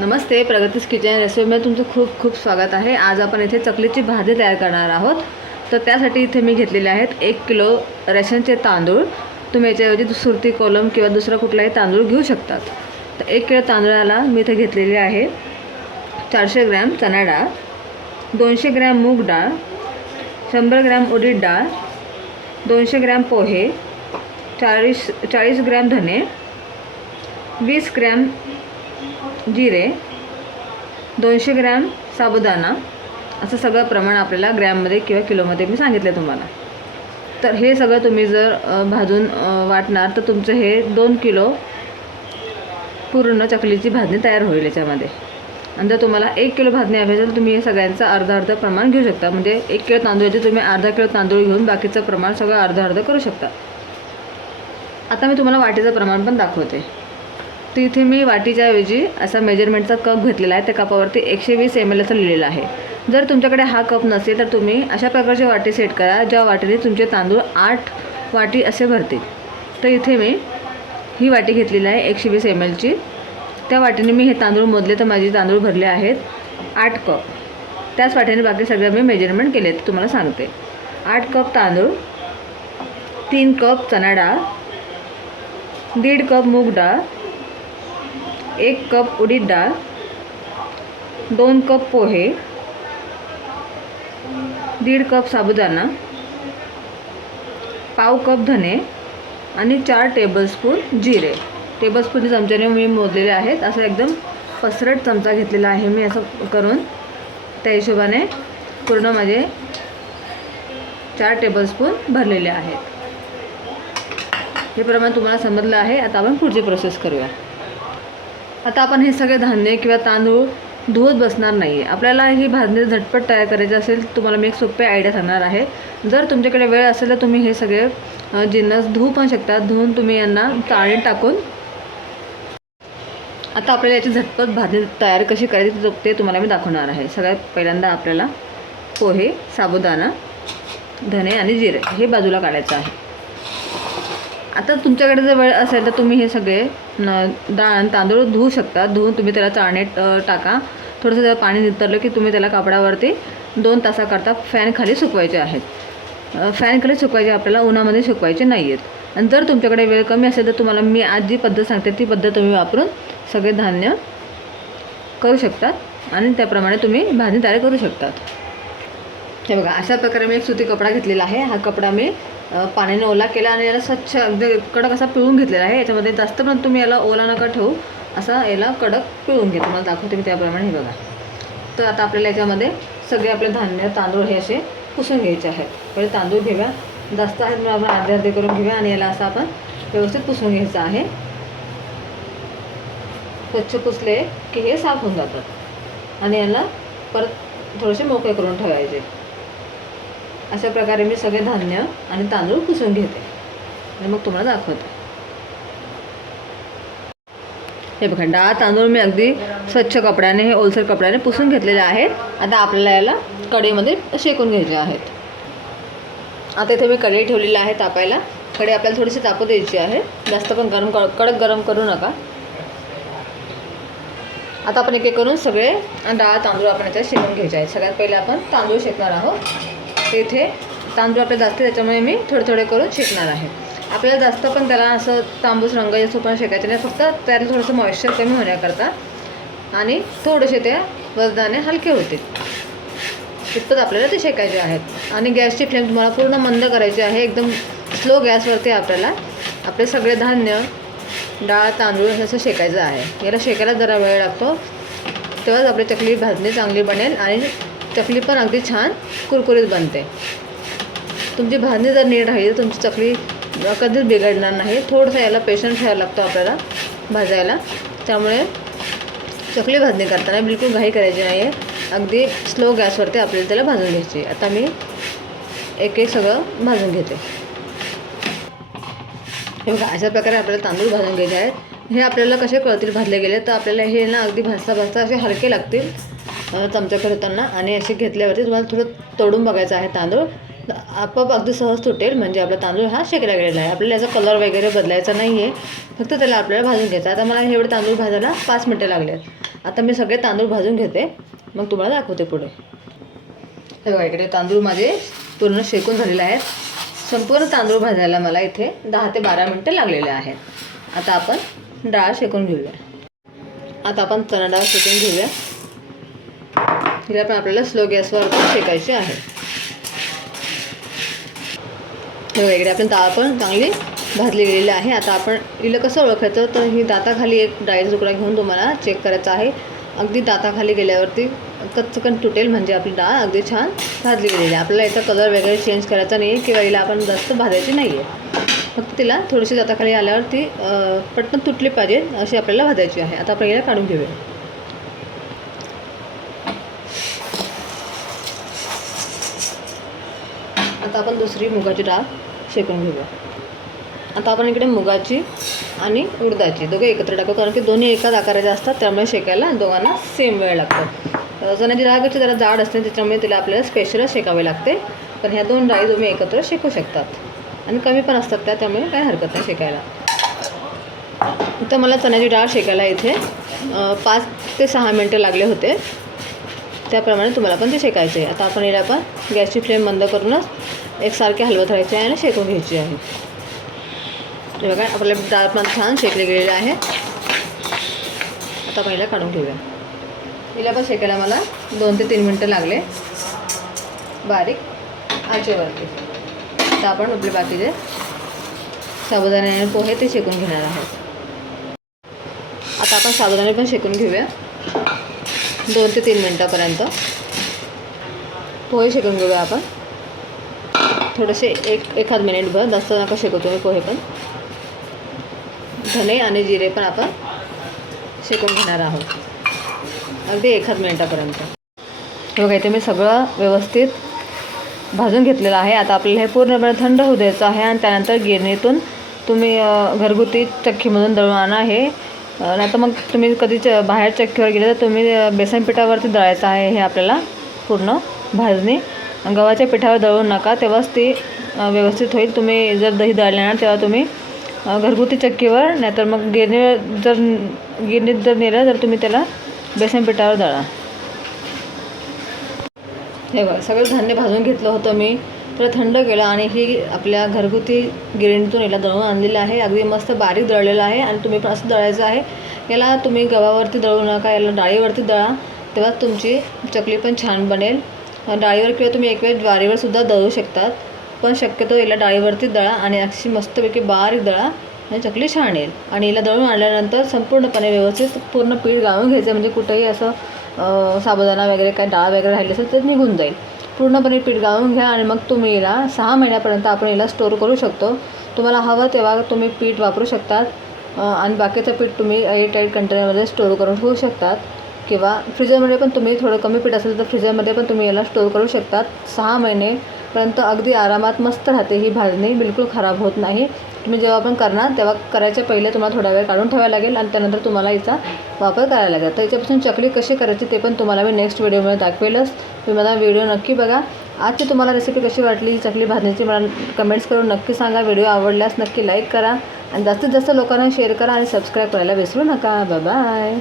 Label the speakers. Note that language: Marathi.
Speaker 1: नमस्ते प्रगतीस किचन रेसिपीमध्ये तुमचं खूप खूप स्वागत आहे. आज आपण इथे चकलीची भाजी तयार करणार आहोत. तर त्यासाठी इथे मी घेतलेले आहेत एक किलो रेशनचे तांदूळ. तुम्ही याच्याऐवजी सुरती कोलम किंवा दुसरा कुठलाही तांदूळ घेऊ शकतात. तर एक किलो तांदळाला मी इथे घेतलेली आहे चारशे ग्रॅम चणा डाळ दोनशे ग्रॅम मूग डाळ शंभर ग्रॅम उडीद डाळ दोनशे ग्रॅम पोहे चाळीस चाळीस ग्रॅम धने वीस ग्रॅम जिरे दोनशे ग्रॅम साबुदाणा असं सगळं प्रमाण आपल्याला ग्रॅममध्ये किंवा किलोमध्ये मी सांगितलं तुम्हाला. तर हे सगळं तुम्ही जर भाजून वाटणार तर तुमचं हे दोन किलो पूर्ण चकलीची भाजणी तयार होईल याच्यामध्ये. आणि जर तुम्हाला एक किलो भाजणी हवी असेल तर तुम्ही हे सगळ्यांचं अर्धा अर्धा प्रमाण घेऊ शकता. म्हणजे एक किलो तांदूळाचे तुम्ही अर्धा किलो तांदूळ घेऊन बाकीचं प्रमाण सगळं अर्धा अर्धा करू शकता. आता मी तुम्हाला वाटेचं प्रमाण पण दाखवते. तर इथे मी वाटीच्या ऐवजी असा मेजरमेंटचा कप घेतलेला आहे. त्या कपावरती एकशे वीस एम एल असं लिहिलेलं आहे. जर तुमच्याकडे हा कप नसेल तर तुम्ही अशा प्रकारची वाटी सेट करा ज्या वाटीने तुमचे तांदूळ आठ वाटी असे भरतील. तर इथे मी ही वाटी घेतलेली आहे एकशे वीस एम एलची त्या वाटीने मी हे तांदूळ मोजले तर माझे तांदूळ भरले आहेत आठ कप त्याच वाटीने बाकी सगळं मी मेजरमेंट केले ते तुम्हाला सांगते. आठ कप तांदूळ तीन कप चणा डाळ दीड कप मूग डाळ एक कप उडीद डाळ दोन कप पोहे दीड कप साबुदाणा पाव कप धने आणि चार टेबलस्पून जिरे. टेबलस्पून चमच्याने मी मोजलेले आहेत. असं एकदम पसरट चमचा घेतलेला आहे मी असं करून. त्या हिशोबाने पूर्ण माझे चार टेबलस्पून भरलेले आहेत. हे प्रमाण तुम्हाला समजलं आहे. आता आपण पुढची प्रोसेस करूया. आता आपण हे सगळे धान्य किंवा तांदूळ धुवत बसणार नाही आहे आपल्याला ही भाजणी झटपट तयार करायची असेल तुम्हाला मी एक सोपे आयडिया सांगणार आहे. जर तुमच्याकडे वेळ असेल तर तुम्ही हे सगळे जिन्नस धुवू पण शकता. धुवून तुम्ही यांना चाळणीत टाकून आता आपल्याला याची झटपट भाजणी तयार कशी करायची ते- ते तुम्हाला मी दाखवणार आहे. सगळ्यात पहिल्यांदा आपल्याला पोहे साबुदाणा धने आणि जिरे हे बाजूला काढायचं आहे. आता तुमच्याकडे जर वेळ असेल तर तुम्ही हे सगळे न डाळ आणि तांदूळ धुवू शकता. धुवून तुम्ही त्याला चाळणीत टाका. थोडंसं त्याला पाणी नितरलं की तुम्ही त्याला कापडावरती दोन तासाकरता फॅनखाली सुकवायचे आहेत. फॅनखाली सुकवायचे आपल्याला उन्हामध्ये सुकवायचे नाही आहेत आणि जर तुमच्याकडे वेळ कमी असेल तर तुम्हाला मी आज जी पद्धत सांगते ती पद्धत तुम्ही वापरून सगळे धान्य करू शकतात आणि त्याप्रमाणे तुम्ही भाजी तयार करू शकतात. हे बघा अशा प्रकारे मी एक सुती कपडा घेतलेला आहे. हा कपडा मी पाण्याने ओला केला आणि याला स्वच्छ अगदी कडक असा पिळून घेतलेला आहे. याच्यामध्ये जास्त पण तुम्ही याला ओला नका ठेवू. असा याला कडक पिळून घ्या. तुम्हाला दाखवते मी त्याप्रमाणे. हे बघा. तर आता आपल्याला याच्यामध्ये सगळे आपले धान्य तांदूळ हे असे पुसून घ्यायचे आहेत. पहिले तांदूळ घेऊया. जास्त आहेत म्हणून आपण अर्धे अर्धे करून घेऊया आणि याला असं आपण व्यवस्थित पुसून घ्यायचं आहे. स्वच्छ पुसले की हे साफ होऊन जातात. आणि याला परत थोडेसे मोकळे करून ठेवायचे. अशा प्रकारे मी सगळे धान्य आणि तांदूळ पुसून घेते. आणि मग तुम्हाला दाखवते. हे बघा डाळ तांदूळ मी अगदी स्वच्छ कपड्याने हे ओलसर कपड्याने पुसून घेतलेले आहेत. आता आपल्याला याला कढईमध्ये शेकून घ्यायचे आहेत. आता इथे मी कढई ठेवलेली आहे तापायला. कढई आपल्याला थोडीशी तापू द्यायची आहे. जास्त पण गरम कडक गरम करू नका. आता आपण एक एक करून सगळे डाळ तांदूळ आपण याच्यात शेकून घ्यायचे आहेत. सगळ्यात पहिले आपण तांदूळ शेकणार आहोत. तर इथे तांदूळ आपले जास्त त्याच्यामुळे मी थोडे थोडे करून शेकणार आहे. आपल्याला जास्त पण त्याला असं तांबूस रंग असं पण शेकायचं नाही फक्त त्याला थोडंसं मॉइश्चर कमी होण्याकरता आणि थोडेसे ते वजनाने हलके होतील. तितपत आपल्याला ते शेकायचे आहेत. आणि गॅसची फ्लेम तुम्हाला पूर्ण मंद करायची आहे एकदम स्लो गॅसवरती आपल्याला आपले सगळे धान्य डाळ तांदूळ हे असं शेकायचं आहे. याला शेकायला जरा वेळ लागतो. तेव्हाच आपली चकली भाजणी चांगली बनेल आणि चकली पण अगदी छान कुरकुरीत बनते. तुमची भाजणी जर नीट राहील तुमची चकली कधीच बिघडणार नाही. थोडंसं याला पेशंट ठेवायला लागतो आपल्याला भाजायला. त्यामुळे चकली भाजणी करताना बिलकुल घाई करायची नाही आहे अगदी स्लो गॅसवरती आपल्याला त्याला भाजून घ्यायची. आता मी एक एक सगळं भाजून घेते. हे बघा अशा प्रकारे आपल्याला तांदूळ भाजून घ्यायचे आहेत. हे आपल्याला कसे कळतील भाजले गेले तर आपल्याला हे ना अगदी भाजता भाजता असे हलके लागतील. चमच्याकडे चमचा फिरवताना आणि असे घेतल्यावरती तुम्हाला थोडं तोडून बघायचं आहे तांदूळ. आपोआप अगदी सहज तुटेल म्हणजे आपला तांदूळ हा शेकला गेलेला आहे. आपल्याला याचा कलर वगैरे बदलायचा नाही आहे फक्त त्याला आपल्याला भाजून घ्यायचा आता मला एवढे तांदूळ भाजायला पाच मिनटं लागले आहेत. आता मी सगळे तांदूळ भाजून घेते. मग तुम्हाला दाखवते पुढे. हे बघा इकडे तांदूळ माझे पूर्ण शेकून झालेले आहेत. संपूर्ण तांदूळ भाजायला मला इथे दहा ते बारा मिनटं लागलेले आहेत. आता आपण डाळ शेकून घेऊया. आता आपण चणा डाळ शेकून घेऊया. हिला पण आपल्याला स्लो गॅसवर शेकायची आहे. वेगळे इकडे आपण डाळ पण चांगली भाजली गेलेली आहे. आता आपण हिला कसं ओळखायचं? तर ही दाताखाली एक डाळी तुकडा घेऊन तुम्हाला चेक करायचा आहे. अगदी दाताखाली गेल्यावरती कच्चकन तुटेल म्हणजे आपली डाळ अगदी छान भाजली गेलेली आहे. आपल्याला याचा कलर वगैरे चेंज करायचा नाही किंवा हिला आपण जास्त भाजायची नाही आहे फक्त तिला थोडीशी दाताखाली आल्यावरती ती पटकन तुटली पाहिजे अशी आपल्याला भाजायची आहे. आता आपण हिला काढून घेऊया. आता आपण दुसरी मुगाची डाळ शेकून घेऊया. आता आपण इकडे मुगाची आणि उडदाची दोघे एकत्र टाकू कारण की दोन्ही एकाच आकाराचे असतात त्यामुळे शेकायला दोघांना सेम वेळ लागतो. चण्याची डाळ कशी जरा जाड असते त्याच्यामुळे तिला आपल्याला स्पेशलच शेकावे लागते. पण ह्या दोन डाळी तुम्ही एकत्र शेकू शकतात. आणि कमी पण असतात त्या त्यामुळे काही हरकत नाही शेकायला. तर मला चण्याची डाळ शेकायला इथे पाच ते सहा मिनटं लागले होते. त्याप्रमाणे तुम्हाला पण ते शेकायचे आहे. आता आपण याला पण गॅसची फ्लेम बंद करूनच एकसारखे हलवत राहायचे आहे आणि शेकून घ्यायची आहे. हे बघा आपले डाळ छान शेकले गेलेले आहे. आता पहिला काढून घेऊया. हिला पण शेकायला मला दोन ते तीन मिनटं लागले. बारीक आचेवरती. आता आपण आपले बाकीचे साबुदाणे आणि पोहे ते शेकून घेणार आहोत. आता आपण साबुदाणे पण शेकून घेऊया. दोन ते तीन मिनटापर्यंत. पोहे शेकून घेऊया आपण. थोडेसे एक एखाद मिनिटभर जास्त नका शेकू तुम्ही पोहे पण. धने आणि जिरे पण आपण शेकून घेणार आहोत. अगदी एखाद मिनिटापर्यंत. हो हे बघा इथे मी सगळं व्यवस्थित भाजून घेतलेलं आहे. आता आपल्याला हे पूर्णपणे थंड होऊ द्यायचं आहे आणि त्यानंतर गिरणीतून तुम्ही घरगुती चक्कीमधून दळून आणा हे. नाही तर मग तुम्ही कधी च बाहेर चक्कीवर गेले तर तुम्ही बेसन पिठावरती दळायचं आहे हे आपल्याला पूर्ण भाजणी. गव्हाच्या पिठावर दळू नका. तेव्हाच ती व्यवस्थित होईल. तुम्ही जर दही दळले ना तेव्हा तुम्ही घरगुती चक्कीवर नाहीतर मग गिरणीवर जर गिरणीत जर नेलं तर तुम्ही त्याला बेसन पिठावर दळा. हे बघा सगळं धान्य भाजून घेतलं होतं मी. तर थंड केलं आणि ही आपल्या घरगुती गिरणीतून याला दळून आणलेलं आहे. अगदी मस्त बारीक दळलेलं आहे आणि तुम्ही पण असं दळायचं आहे. याला तुम्ही गव्हावरती दळू नका याला डाळीवरती दळा. तेव्हा तुमची चकली पण छान बनेल. डाळीवर किंवा तुम्ही एक वेळ ज्वारीवर सुद्धा दळू शकतात. पण शक्यतो याला डाळीवरती दळा आणि अशी मस्तपैकी बारीक दळा आणि चकली छान येईल. आणि याला दळून आणल्यानंतर संपूर्णपणे व्यवस्थित पूर्ण पीठ गाळून घ्यायचं म्हणजे कुठेही असं साबुदाणा वगैरे काय डाळ वगैरे राहिली असेल तर निघून जाईल. पूर्णपणे पीठ गाळून घ्या आणि मग तुम्ही याला सहा महिन्यापर्यंत आपण याला स्टोअर करू शकतो. तुम्हाला हवं तेव्हा तुम्ही पीठ वापरू शकतात. आणि बाकीचं पीठ तुम्ही एअरटाईट कंटेनरमध्ये स्टोअर करून ठेवू शकतात. किंवा फ्रीजरमध्ये पण तुम्ही थोडं कमी पीठ असेल तर फ्रीजरमध्ये पण तुम्ही याला स्टोअर करू शकतात. सहा महिनेपर्यंत अगदी आरामात मस्त राहते ही भाजणी बिलकुल खराब होत नाही. तुम्ही जेव्हा पण करणार तेव्हा करायच्या पहिले तुम्हाला थोडा वेळ काढून ठेवायला लागेल आणि त्यानंतर तुम्हाला याचा वापर करायला लागेल. तर याच्यापासून चकली कशी करायची ते पण तुम्हाला मी नेक्स्ट व्हिडिओमध्ये दाखवेलच. तुम्ही मला व्हिडिओ नक्की बघा. आजची तुम्हाला रेसिपी कशी वाटली चकली भाजण्याची मला कमेंट्स करून नक्की सांगा. व्हिडिओ आवडल्यास नक्की लाईक करा. आणि जास्तीत जास्त लोकांना शेअर करा आणि सबस्क्राईब करायला विसरू नका. बाय